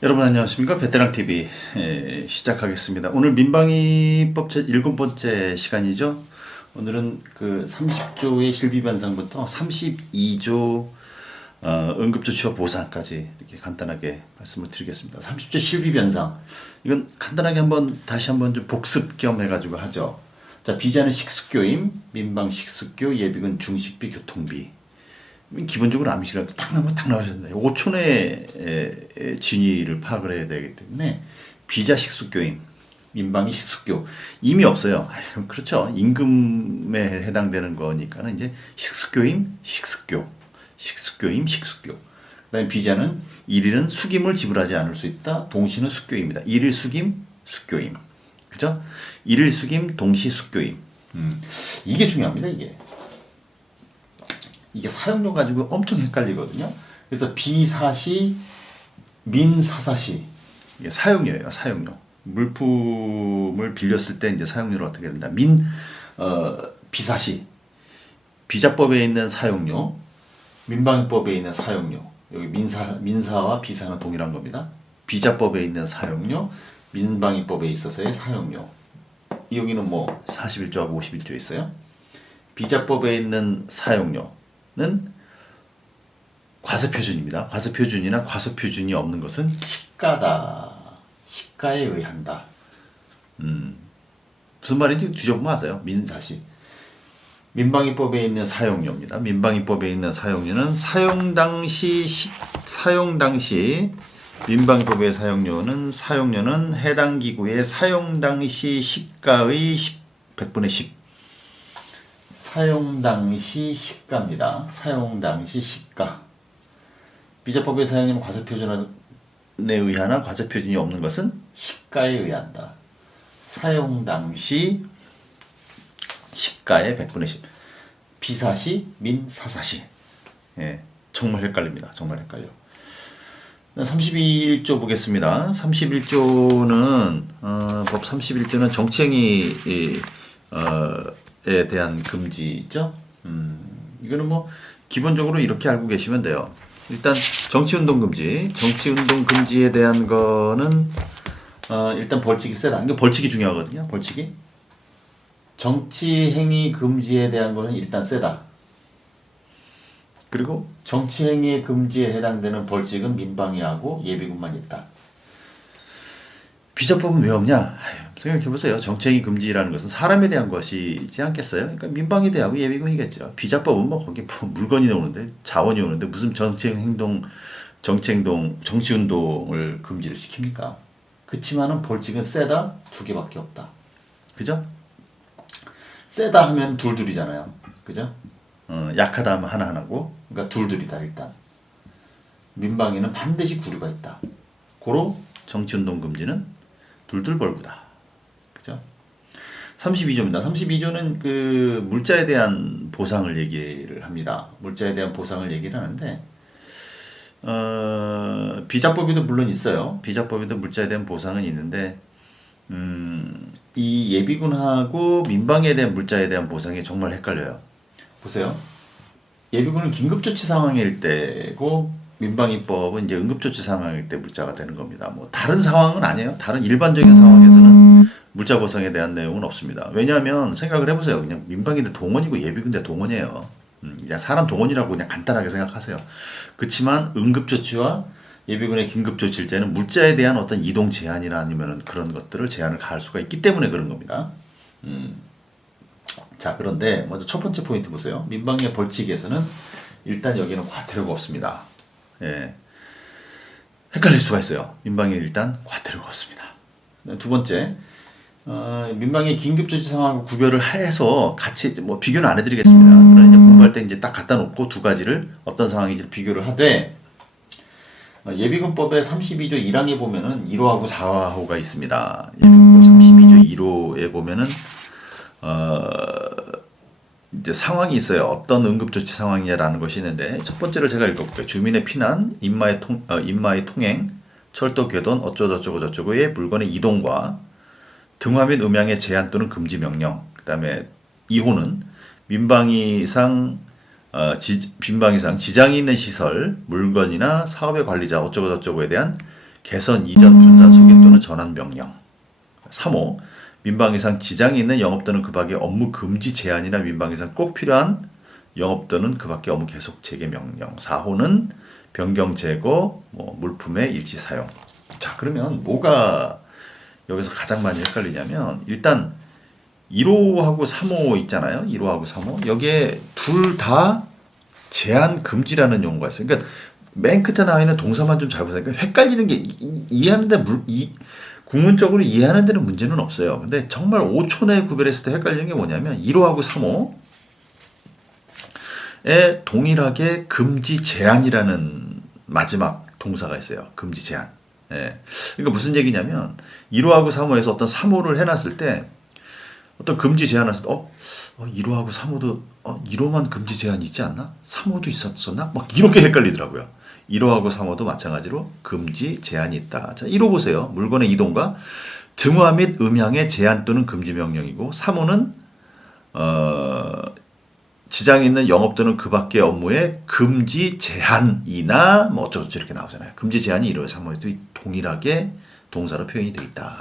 여러분 안녕하십니까? 베테랑TV 시작하겠습니다. 오늘 민방위법 제7번째 시간이죠. 오늘은 그 30조의 실비변상부터 32조 응급조치와 보상까지 이렇게 간단하게 말씀을 드리겠습니다. 30조 실비변상, 이건 간단하게 다시 한번 좀 복습 겸 해가지고 하죠. 자, 비자는 식수교임, 민방 식수교, 예비군 중식비, 교통비. 기본적으로 암시라도 딱 나오셨네. 5촌의 진위를 파악을 해야 되기 때문에 비자 식수교임, 민방위 식수교 이미 없어요. 그렇죠. 임금에 해당되는 거니까는 이제 식수교임, 식수교임, 식수교. 그다음에 비자는 일일은 숙임을 지불하지 않을 수 있다. 동시는 숙교입니다. 일일 숙임, 숙교임. 그죠? 일일 숙임, 동시 숙교임. 이게 중요합니다. 이게 사용료 가지고 엄청 헷갈리거든요. 그래서 비사시, 민사사시. 이게 사용료예요, 사용료. 물품을 빌렸을 때 이제 사용료를 어떻게 된다. 비사시. 비자법에 있는 사용료, 민방위법에 있는 사용료. 여기 민사와 비사는 동일한 겁니다. 비자법에 있는 사용료, 민방위법에 있어서의 사용료. 여기는 뭐 41조하고 51조에 있어요. 비자법에 있는 사용료. 는 과세표준입니다. 과세표준이나 과소표준이 없는 것은 시가다. 시가에 의한다. 무슨 말인지 뒤져보면 아세요. 민사시. 민방위법에 있는 사용료입니다. 민방위법에 있는 사용료는 사용 당시 민방위법의 사용료는 해당 기구의 사용 당시 시가의 100분의 10. 사용 당시 시가입니다. 사용 당시 시가. 비자법의 사용료는 과세표준에 의하나 과세표준이 없는 것은 시가에 의한다. 사용 당시 시가의 100분의 10. 비사시, 민사사시. 예, 정말 헷갈립니다. 정말 헷갈려. 31조 보겠습니다. 31조는 법 31조는 정치행위 에 대한 금지죠. 이거는 뭐 기본적으로 이렇게 알고 계시면 돼요. 일단 정치운동 금지에 대한 거는 일단 벌칙이 세다. 이게 벌칙이 중요하거든요. 벌칙이. 정치행위 금지에 대한 거는 일단 세다. 그리고 정치행위 금지에 해당되는 벌칙은 민방위하고 예비군만 있다. 비자법은 왜 없냐? 생각해보세요. 정치행위 금지라는 것은 사람에 대한 것이지 않겠어요? 그러니까 민방위 대하고 예비군이겠죠. 비자법은 뭐 거기 뭐 물건이 오는데 자원이 오는데 무슨 정치운동을 금지를 시킵니까? 그치만은 벌칙은 세다 두 개밖에 없다. 그죠? 세다 하면 둘이잖아요. 그죠? 약하다 하면 하나고, 그러니까 둘이다 일단. 민방위는 반드시 구류가 있다. 고로 정치운동 금지는 둘벌구다. 그죠? 32조입니다. 32조는 그 물자에 대한 보상을 얘기를 합니다. 물자에 대한 보상을 얘기를 하는데, 비자법에도 물론 있어요. 비자법에도 물자에 대한 보상은 있는데, 이 예비군하고 민방위에 대한 물자에 대한 보상이 정말 헷갈려요. 보세요. 예비군은 긴급조치 상황일 때고, 민방위법은 이제 응급조치 상황일 때 물자가 되는 겁니다. 뭐 다른 상황은 아니에요. 다른 일반적인 상황에서는 물자 보상에 대한 내용은 없습니다. 왜냐하면 생각을 해보세요. 그냥 민방위인데 동원이고 예비군인데 동원이에요. 그냥 사람 동원이라고 그냥 간단하게 생각하세요. 그렇지만 응급조치와 예비군의 긴급조치일 때는 물자에 대한 어떤 이동 제한이나 아니면 그런 것들을 제한을 가할 수가 있기 때문에 그런 겁니다. 자, 그런데 먼저 첫 번째 포인트 보세요. 민방위의 벌칙에서는 일단 여기는 과태료가 없습니다. 예, 헷갈릴 수가 있어요. 민방위 일단 과태료가 없습니다. 두 번째, 민방위 긴급조치 상황과 구별을 해서 같이 뭐 비교는 안 해드리겠습니다. 그러나 이제 공부할 때 이제 딱 갖다 놓고 두 가지를 어떤 상황인지 비교를 하되, 예비군법의 32조 1항에 보면은 1호하고 4호가 있습니다. 예비군법 32조 1호에 보면은 이제 상황이 있어요. 어떤 응급조치 상황이냐라는 것이 있는데, 첫 번째를 제가 읽어볼게요. 주민의 피난, 인마의 통행, 철도 교돈 어쩌고저쩌고의 물건의 이동과 등화 및 음향의 제한 또는 금지 명령. 그 다음에 2호는 민방위상 지장이 있는 시설, 물건이나 사업의 관리자 어쩌고저쩌고에 대한 개선, 이전, 분산, 소집 또는 전환 명령. 3호 민방 이상 지장이 있는 영업 또는 그 밖의 업무 금지 제한이나 민방 이상 꼭 필요한 영업 또는 그 밖의 업무 계속 재개 명령. 4호는 변경 제거, 물품의 일시 사용. 자, 그러면 뭐가 여기서 가장 많이 헷갈리냐면 일단 1호하고 3호 있잖아요. 1호하고 3호. 여기에 둘 다 제한 금지라는 용어가 있어요. 그러니까 맨 끝에 나와 있는 동사만 좀 잘 보세요. 그러니까 헷갈리는 게 이해하는데 국문적으로 이해하는 데는 문제는 없어요. 근데 정말 5초 내에 구별했을 때 헷갈리는 게 뭐냐면 1호하고 3호에 동일하게 금지 제한이라는 마지막 동사가 있어요. 금지 제한. 예. 그러니까 무슨 얘기냐면 1호하고 3호에서 어떤 3호를 해놨을 때 어떤 금지 제한을 했을 때 1호하고 3호도 1호만 금지 제한이 있지 않나? 3호도 있었었나? 막 이렇게 헷갈리더라고요. 1호하고 3호도 마찬가지로 금지 제한이 있다. 자, 1호 보세요. 물건의 이동과 등화 및 음향의 제한 또는 금지 명령이고 3호는 지장이 있는 영업 또는 그 밖의 업무의 금지 제한이나 어쩌고저쩌고 이렇게 나오잖아요. 금지 제한이 1호, 3호에도 동일하게 동사로 표현이 되어 있다.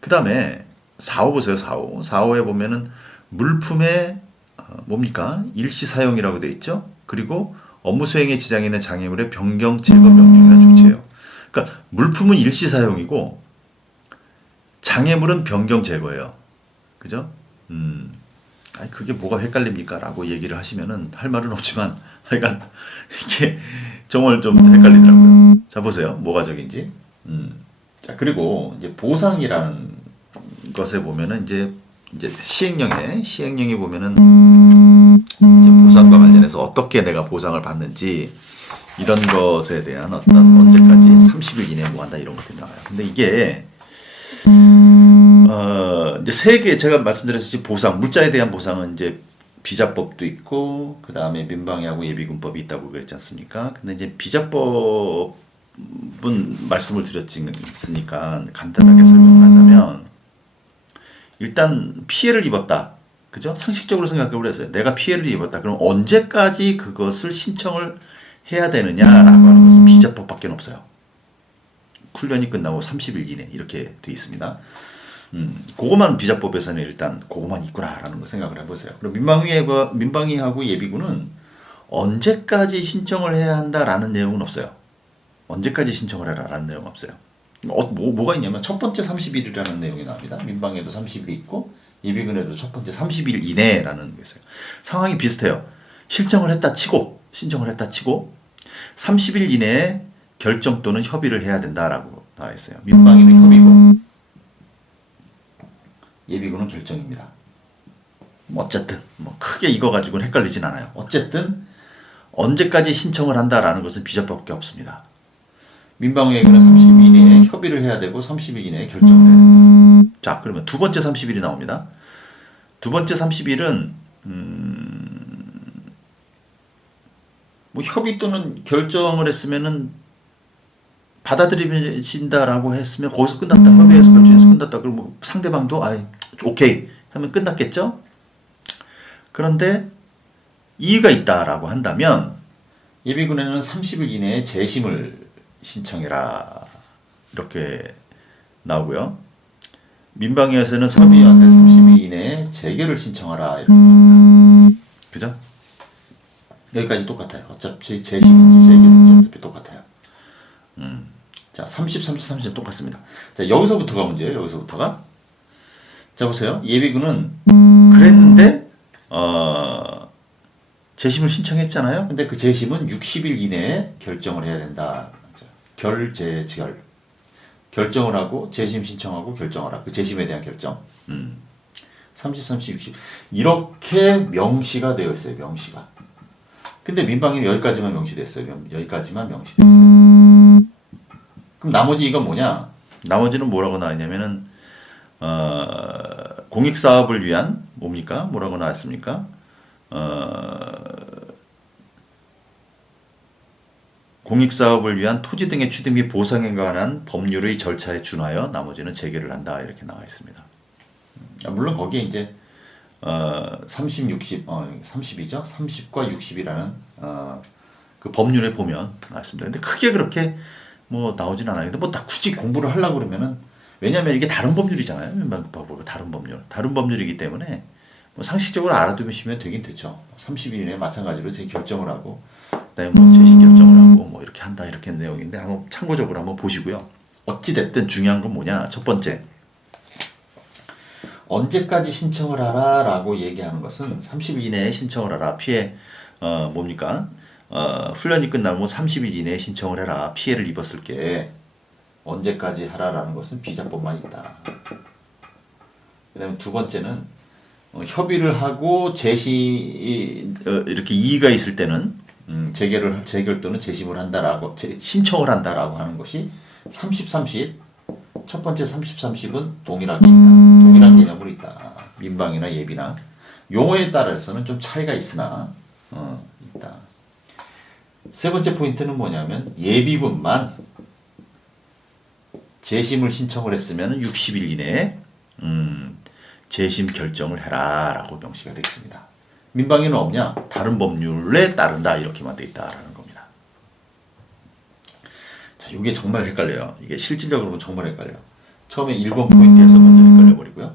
그 다음에 4호 보세요. 4호. 4호에 보면은 물품의 뭡니까? 일시 사용이라고 되어 있죠. 그리고 업무 수행에 지장이 있는 장애물의 변경 제거 명령이나 조치예요. 그러니까 물품은 일시 사용이고 장애물은 변경 제거예요. 그죠? 그게 뭐가 헷갈립니까? 라고 얘기를 하시면은 할 말은 없지만 하여간 이게 정말 좀 헷갈리더라고요. 자, 보세요. 뭐가 적인지. 자, 그리고 이제 보상이라는 것에 보면은 이제 시행령에 보면은 이제 보상과 관련해서 어떻게 내가 보상을 받는지 이런 것에 대한 어떤 언제까지 30일 이내에 뭐 한다 이런 것들이 나와요. 근데 이게 이제 세 개 제가 말씀드렸듯이 보상, 물자에 대한 보상은 이제 비자법도 있고 그 다음에 민방위하고 예비군법이 있다고 그랬지 않습니까? 근데 이제 비자법은 말씀을 드렸으니까 간단하게 설명을 하자면 일단 피해를 입었다. 그죠? 상식적으로 생각해 보세요. 내가 피해를 입었다. 그럼 언제까지 그것을 신청을 해야 되느냐라고 하는 것은 비자법밖에 없어요. 훈련이 끝나고 30일 이내 이렇게 돼 있습니다. 그것만 비자법에서는 일단 그것만 있구나라는 걸 생각을 해보세요. 그럼 민방위하고 예비군은 언제까지 신청을 해야 한다라는 내용은 없어요. 언제까지 신청을 해라라는 내용은 없어요. 뭐가 있냐면 첫 번째 30일이라는 내용이 나옵니다. 민방위에도 30일이 있고 예비군에도 첫 번째 30일 이내라는 게 있어요. 상황이 비슷해요. 신청을 했다 치고 30일 이내에 결정 또는 협의를 해야 된다라고 나와 있어요. 민방위는 협의고 예비군은 결정입니다. 어쨌든 크게 이거 가지고는 헷갈리진 않아요. 어쨌든 언제까지 신청을 한다라는 것은 비자법밖에 없습니다. 민방위에게는 30일 이내에 협의를 해야 되고 30일 이내에 결정을 해야 된다. 자, 그러면 두 번째 30일이 나옵니다. 두 번째 30일은 협의 또는 결정을 했으면은 받아들여진다라고 했으면 거기서 끝났다. 협의해서 결정해서 끝났다. 그럼 상대방도 오케이 하면 끝났겠죠? 그런데 이의가 있다라고 한다면 예비군에는 30일 이내에 재심을 신청해라 이렇게 나오고요. 민방위에서는 협의 안 될 30일 이내에 재결을 신청하라 이렇게 나옵니다. 그죠? 여기까지 똑같아요. 어차피 재심인지 재결인지 어차피 똑같아요. 자, 30 똑같습니다. 자, 여기서부터가 문제예요. 여기서부터가. 자, 보세요. 예비군은 그랬는데 재심을 신청했잖아요. 근데 그 재심은 60일 이내에 결정을 해야 된다. 결정을 하고 재심 신청하고 결정하라. 그 재심에 대한 결정. 30 60 이렇게 명시가 되어 있어요. 명시가. 근데 민방위는 여기까지만 명시됐어요. 여기까지만 명시됐어요. 그럼 나머지 이건 뭐냐? 나머지는 뭐라고 나왔냐면은 공익사업을 위한 뭡니까? 뭐라고 나왔습니까? 공익사업을 위한 토지 등의 취득 및 보상에 관한 법률의 절차에 준하여 나머지는 재개를 한다 이렇게 나와 있습니다. 물론 거기에 이제 30, 60, 30이죠. 30과 60이라는 그 법률에 보면 나와 있습니다. 근데 크게 그렇게 뭐 나오진 않아요. 근데 뭐 다 굳이 공부를 하려고 그러면은 왜냐면 이게 다른 법률이잖아요. 민방기법하고 다른 법률이기 때문에 뭐 상식적으로 알아두시면 되긴 되죠. 30일 이내에 마찬가지로 제 결정을 하고 그다음에 뭐 재심 결정을 하고 뭐 이렇게 한다 이렇게 내용인데 한번 참고적으로 한번 보시고요. 어찌 됐든 중요한 건 뭐냐? 첫 번째. 언제까지 신청을 하라라고 얘기하는 것은 30일 이내에 신청을 하라. 피해 뭡니까? 훈련이 끝나면 30일 이내에 신청을 해라. 피해를 입었을 게 언제까지 하라라는 것은 비자법만 있다. 그다음에 두 번째는 협의를 하고 이렇게 이의가 있을 때는 재결 또는 재심을 한다라고 신청을 한다라고 하는 것이 30, 30 첫 번째 30, 30은 동일하게 있다. 동일한 개념으로 있다. 민방이나 예비나 용어에 따라서는 좀 차이가 있으나 있다. 세 번째 포인트는 뭐냐면 예비군만 재심을 신청을 했으면 60일 이내에 재심 결정을 해라라고 명시가 되어 있습니다. 민방위는 없냐? 다른 법률에 따른다 이렇게만 되어 있다라는 겁니다. 자, 이게 정말 헷갈려요. 이게 실질적으로 보면 정말 헷갈려요. 처음에 1번 포인트에서 먼저 헷갈려 버리고요.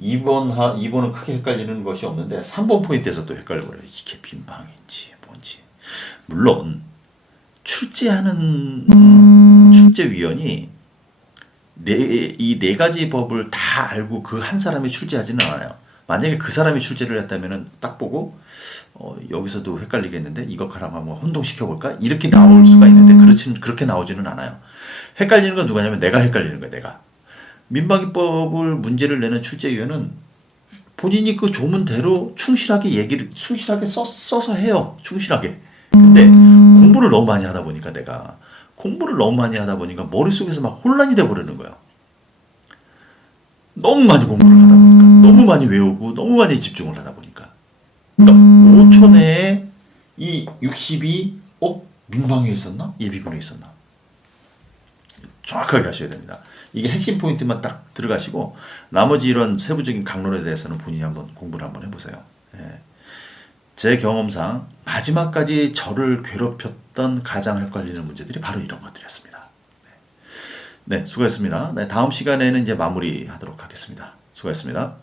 2번은 크게 헷갈리는 것이 없는데 3번 포인트에서 또 헷갈려 버려요. 이게 민방위인지 뭔지. 물론 출제하는 출제위원이 이 네 가지 법을 다 알고 그 한 사람이 출제하지는 않아요. 만약에 그 사람이 출제를 했다면은 딱 보고 여기서도 헷갈리겠는데 이것하랑 한번 혼동시켜 볼까? 이렇게 나올 수가 있는데 그렇게 나오지는 않아요. 헷갈리는 건 누가냐면 내가 헷갈리는 거야, 내가. 민방위법을 문제를 내는 출제위원은 본인이 그 조문대로 충실하게 써서 해요. 충실하게. 근데 공부를 너무 많이 하다 보니까 머릿속에서 막 혼란이 돼버리는 거야. 너무 많이 공부를 하다 보니까. 너무 많이 외우고 너무 많이 집중을 하다 보니까. 그러니까 5초 내에 이 60이 민방위에 있었나? 예비군에 있었나? 정확하게 하셔야 됩니다. 이게 핵심 포인트만 딱 들어가시고 나머지 이런 세부적인 강론에 대해서는 본인이 한번 공부를 한번 해보세요. 예. 제 경험상 마지막까지 저를 괴롭혔던 가장 헷갈리는 문제들이 바로 이런 것들이었습니다. 네, 수고했습니다. 네, 다음 시간에는 이제 마무리하도록 하겠습니다. 수고했습니다.